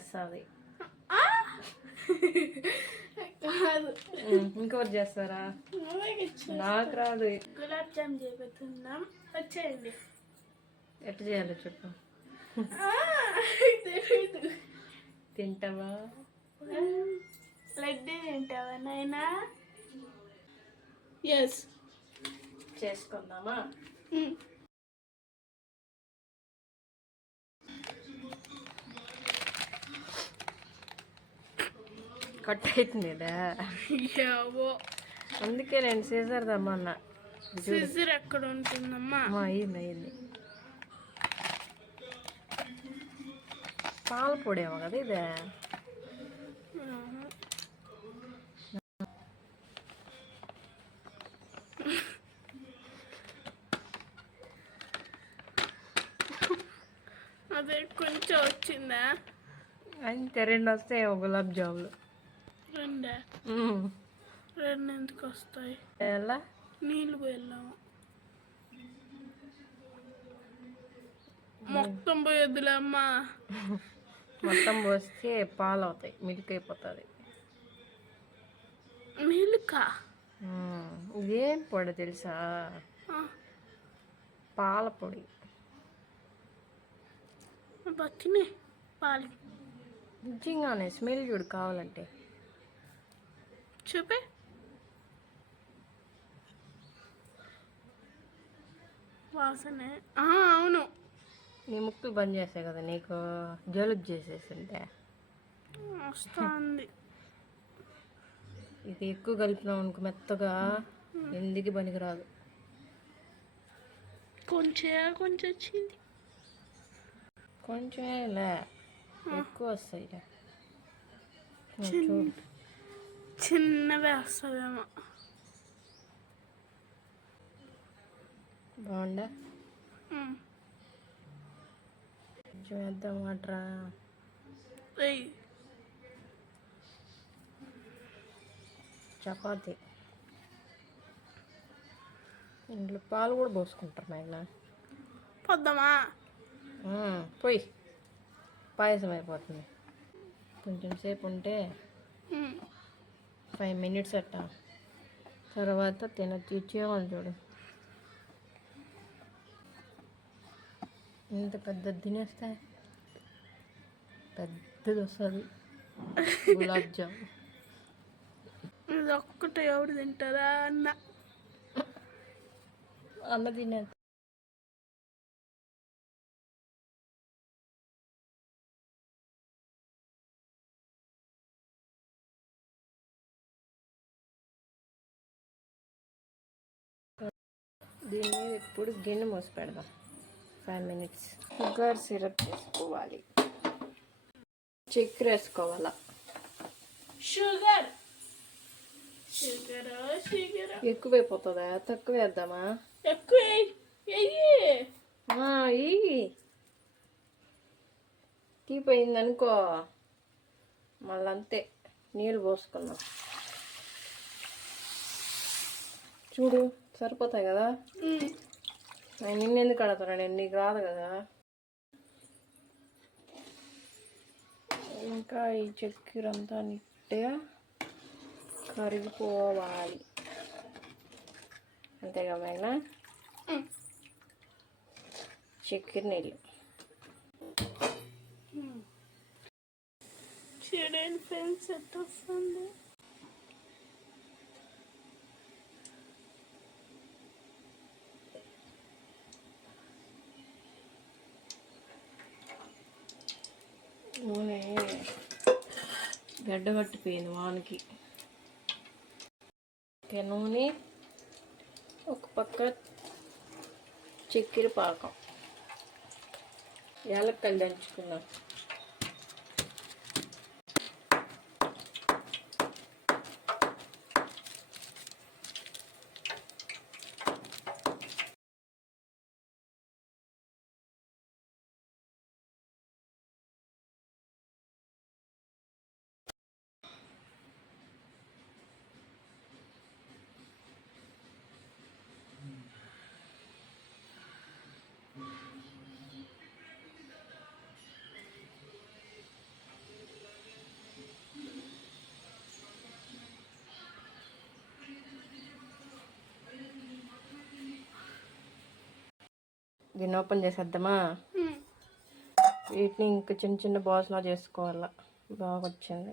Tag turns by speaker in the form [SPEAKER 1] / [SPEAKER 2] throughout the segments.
[SPEAKER 1] చేస్తుంది.
[SPEAKER 2] కాదు.
[SPEAKER 1] ఇంకోటి చేస్తారా? నాకు రాదు.
[SPEAKER 2] గులాబ్ జామ్ చేయబోతున్నాం వచ్చేయండి.
[SPEAKER 1] ఎట్లా చేయాలో చెప్పు. తింటావా?
[SPEAKER 2] లడ్డు తింటావా నాయనా? ఎస్
[SPEAKER 1] చేసుకుందామా? కట్ అవుతుందిదా
[SPEAKER 2] యావో
[SPEAKER 1] అందుకే నేను సీజర్ దమ్మన్నా.
[SPEAKER 2] సిజర్ ఎక్కడ ఉంటుందమ్మా?
[SPEAKER 1] అమ్మా అయ్యింది అయ్యింది. పాల పొడేమో కదా ఇదే.
[SPEAKER 2] అదే కొంచెం వచ్చిందా?
[SPEAKER 1] అంతే రెండు వస్తాయి గులాబ్ జాములు.
[SPEAKER 2] రెండే
[SPEAKER 1] మ్మ్.
[SPEAKER 2] రెండు ఎందుకు వస్తాయి?
[SPEAKER 1] ఎలా?
[SPEAKER 2] నీళ్ళు పోయాము మొత్తం పోయొద్దులే అమ్మా.
[SPEAKER 1] మొత్తం పోస్తే పాలు అవుతాయి మిల్క్ అయిపోతుంది.
[SPEAKER 2] మిల్కా.
[SPEAKER 1] ఇదేం పొడి తెలుసా? పాల పొడి.
[SPEAKER 2] బతినే పాలు.
[SPEAKER 1] నిజంగానే స్మెల్ చూడు కావాలంటే.
[SPEAKER 2] చూపే. వాసనే. అవును.
[SPEAKER 1] నీ ముక్కులు బంద్ చేసాయి కదా నీకు జలుబు చేసేసింటే
[SPEAKER 2] వస్తుంది.
[SPEAKER 1] ఇది ఎక్కువ కలిపినాం అనుకో మెత్తగా ఎందుకు పనికిరాదు.
[SPEAKER 2] కొంచెం కొంచెం వచ్చింది.
[SPEAKER 1] కొంచెం లే ఎక్కువ వస్తాయి చూడు.
[SPEAKER 2] చిన్నవే వస్తుందేమో.
[SPEAKER 1] కొంచెం వేద్దాం వాటరా చపాతి. ఇంట్లో పాలు కూడా పోసుకుంటారు నాయన
[SPEAKER 2] పొద్దామా?
[SPEAKER 1] పోయి. పాయసం అయిపోతుంది. కొంచెం సేపు ఉంటే. ఫైవ్ మినిట్స్ అట్ట. తర్వాత తినచ్చు ఇచ్చేవాళ్ళు చూడు. ఇంత పెద్దది తినేస్తే పెద్దది వస్తుంది. గులాబ్ జామ్.
[SPEAKER 2] ఇది ఒక్కటే ఎవరు తింటారా అన్న.
[SPEAKER 1] అన్న తినే దీని మీద ఇప్పుడు గిన్నె మూసి పెడదాం. ఫైవ్ మినిట్స్ షుగర్ సిరప్ చేసుకోవాలి చక్కెర వేసుకోవాలా?
[SPEAKER 2] షుగర్. Sugar sugar.
[SPEAKER 1] ఎక్కువైపోతుందా? తక్కువ వేద్దామా?
[SPEAKER 2] ఎక్కువ
[SPEAKER 1] తీపోయింది అనుకో మళ్ళీ అంతే నీళ్ళు పోసుకున్నాం చూడు. సరిపోతాయి కదా? నేను నిన్నెందుకు అడుగుతున్నా? నేను నీకు రాదు కదా? ఇంకా ఈ చక్కెర అంతా నీట్గా కరిగిపోవాలి. అంతేగా మైనా చక్కెర నీళ్ళు.
[SPEAKER 2] చూడండి ఫ్రెండ్స్ ఎట్ వస్తుంది.
[SPEAKER 1] నూనె గడ్డ పట్టిపోయింది వానికి. నూనె ఒక పక్క చక్కెర పాకం. యాలక్కలు దంచుకున్నాం దీన్ని ఓపెన్ చేసేద్దామా. వీటిని ఇంకా చిన్న చిన్న బాల్స్లా చేసుకోవాలా. బాగా వచ్చింది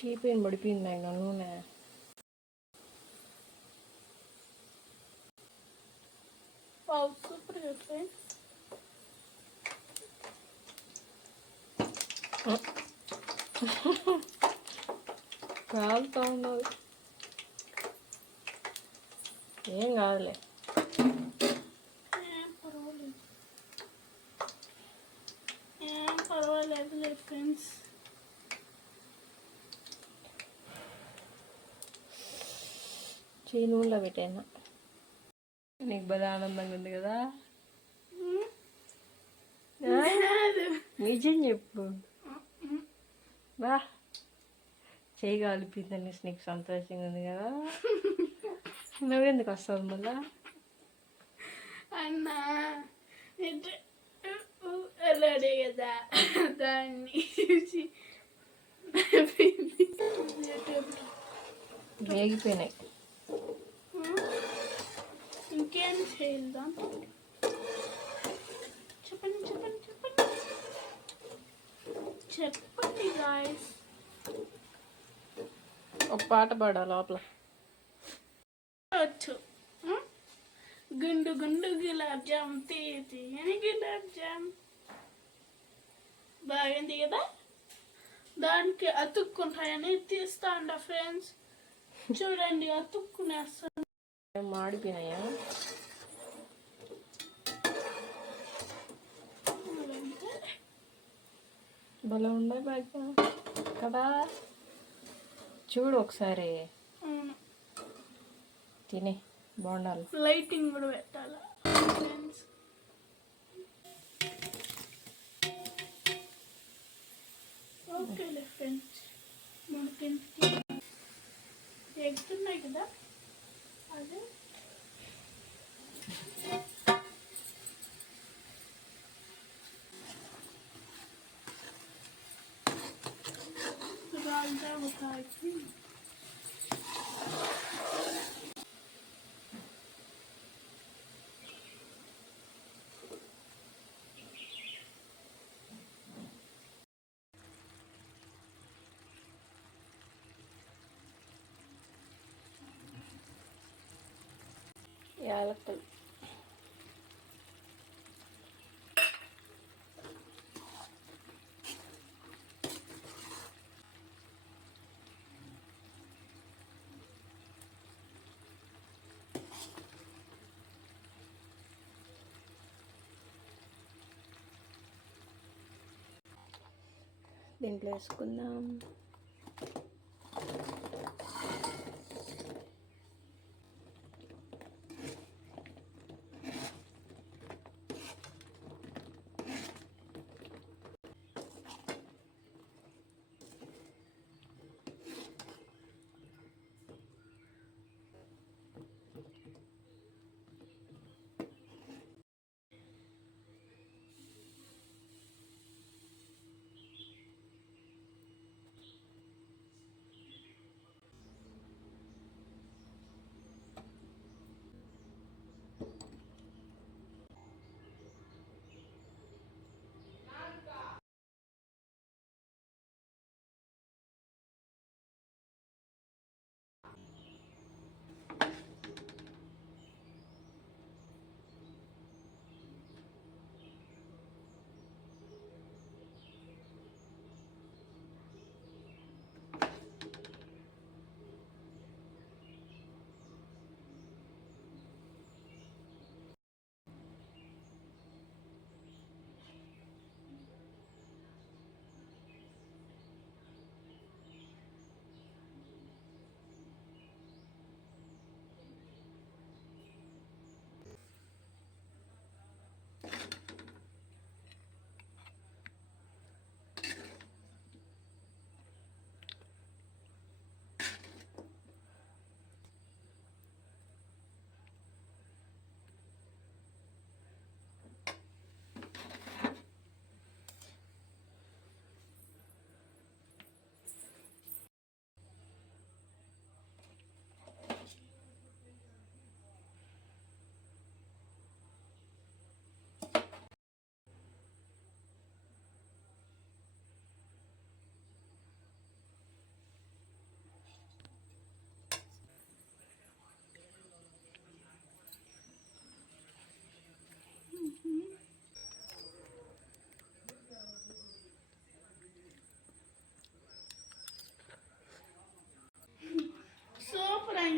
[SPEAKER 1] చీపోయింది పడిపోయింది ఆయన నూనె
[SPEAKER 2] వావ్ సూపర్ ఫ్రెండ్స్
[SPEAKER 1] కాలుతా ఉన్నది ఏం కాదులే చేయి నూనెలో పెట్టాను? నీకు భలే ఆనందంగా ఉంది కదా? నిజం చెప్పు. బా. చేయి కాలిపోయిందని నీకు సంతోషంగా ఉంది కదా? నువ్వెందుకు వస్తావు మళ్ళా?
[SPEAKER 2] అన్నా కదా? దాన్ని చూసి
[SPEAKER 1] వేగిపోయినాయి
[SPEAKER 2] ఇంకేం చేద్దాం? చెప్పండి చెప్పండి చెప్పండి. చెప్పండి గాయస్
[SPEAKER 1] ఒక పాట పాడా లోపల.
[SPEAKER 2] వచ్చు. ఉం? గుండు గుండు గులాబ్ జామ్ తీయని గులాబ్ జామ్. బాగుంది కదా? దానికి అతుక్కుంటాయని తీస్తా అంట ఫ్రెండ్స్ చూడండి అతుక్కునేస్తాను
[SPEAKER 1] మాడిపోయినాయా? భలే ఉన్నాయి బాగా కదా? చూడు ఒకసారి. తిని బాగుండాలి.
[SPEAKER 2] లైటింగ్ కూడా పెట్టాలా? ఫ్రెండ్స్ ఓకేలే ఫ్రెండ్స్ మనకి ఎగ్స్ ఉన్నాయి కదా? అదే రాజా ఒక
[SPEAKER 1] యాలకులు దీంట్లో వేసుకుందాం.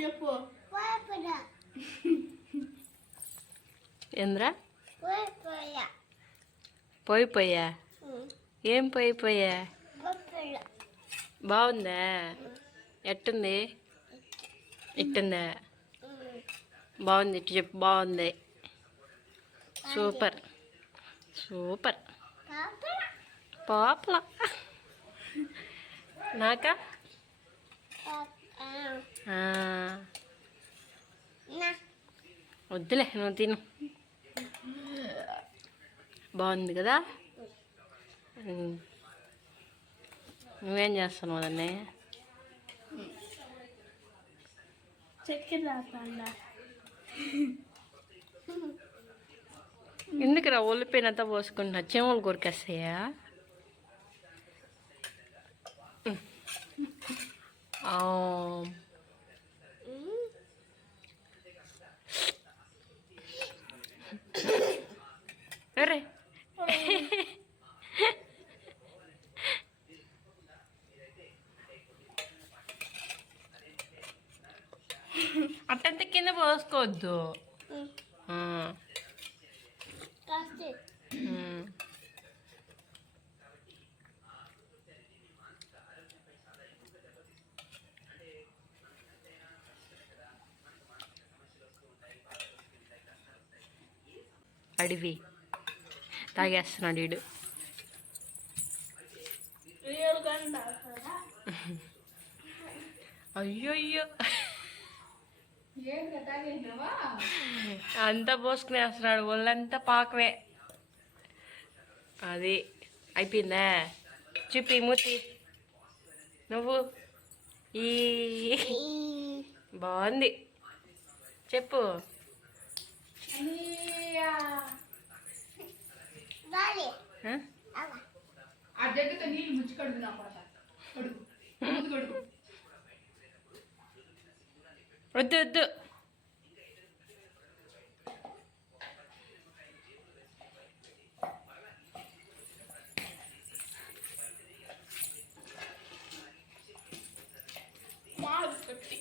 [SPEAKER 1] எப்போ ఏంద్రా పోయిపోయా ఏం పోయిపోయా బాగుందా ఎట్టుంది ఇట్టుందా బాగుంది ఇటు చెప్పు బాగుంది సూపర్ సూపర్ పాపల నాకా వద్దులే నువ్వు తిను. బాగుంది కదా. నువ్వేం చేస్తున్నావు దాన్ని
[SPEAKER 2] చక్కెర రాకుండా
[SPEAKER 1] ఎందుకురా ఒళ్ళిపోయినంత పోసుకుంటున్నా చెమలు కొరికేస్తాయా. ఆ. ఉమ్. అడివి. తాగేస్తున్నాడు వీడు. అయ్యో అయ్యో అంతా పోసుకునేస్తున్నాడు ఒళ్ళంతా పాకవే అది అయిపోయిందా? చూపి మూతి. నువ్వు? ఈ బాగుంది. చెప్పు. ఆ?
[SPEAKER 3] జగ్గుతో నీళ్ళు ముచ్చి కడుగు నా పాట కడుగు ముందు కడుగు
[SPEAKER 1] వద్దు వద్దు
[SPEAKER 2] మాడు కట్టి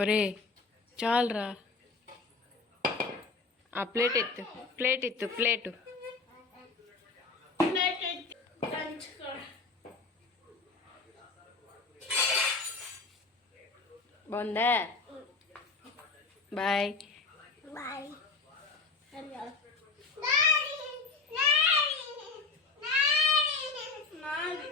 [SPEAKER 1] ఒరే చాలరా. ఆ ప్లేట్ ఎత్తు ప్లేట్ ఎత్తు ప్లేటు. బాగుందా? బాయ్.
[SPEAKER 2] బాయ్ హలో నాది.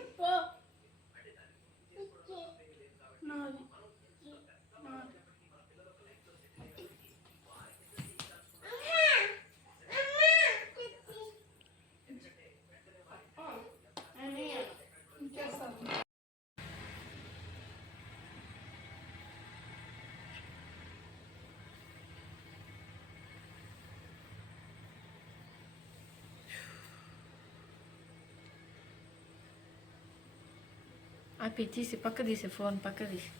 [SPEAKER 1] ఆ పిచ్చేసి పక్క తీసి ఫోన్ పక్క తీసి